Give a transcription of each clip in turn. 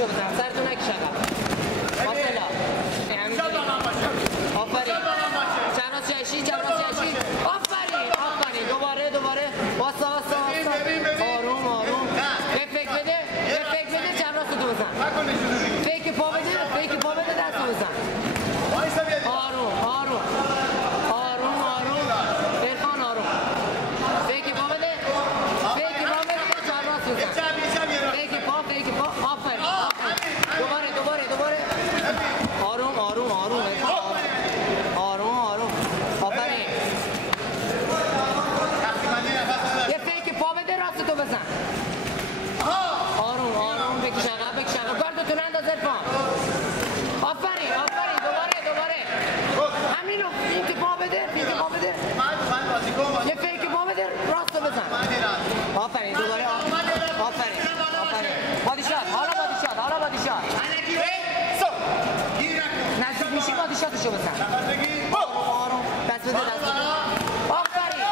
دستشو بزن سرتون نکش عقب ماشاءالله آفرین چند راست جایشی آفرین دوباره واسه آروم به فکر بده چند راست تو بزن فکر پا بده دستو بزن آروم برخان آروم فکر پا بده چند راست بزن فکر پا آفرین دوباره آروم آفرین یه فکر پا بده راست تو بزن آروم بکش عقب گاردتون انداز ارفان آفرین دوباره همین رو فکر پا بده یه فکر پا بده راست تو بزن آفرین دوباره آفرین حالا بادی شات نزدیک میشی بادی شاتشو بزن آروم دست بده آفرین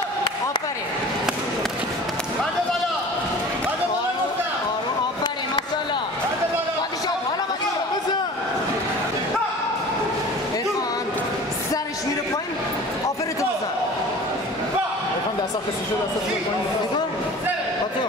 آفرین ماشاءالله بادی شات ارفان سرش میره پایین آفرتو بزن ارفان دست خسته شده ارفان با تو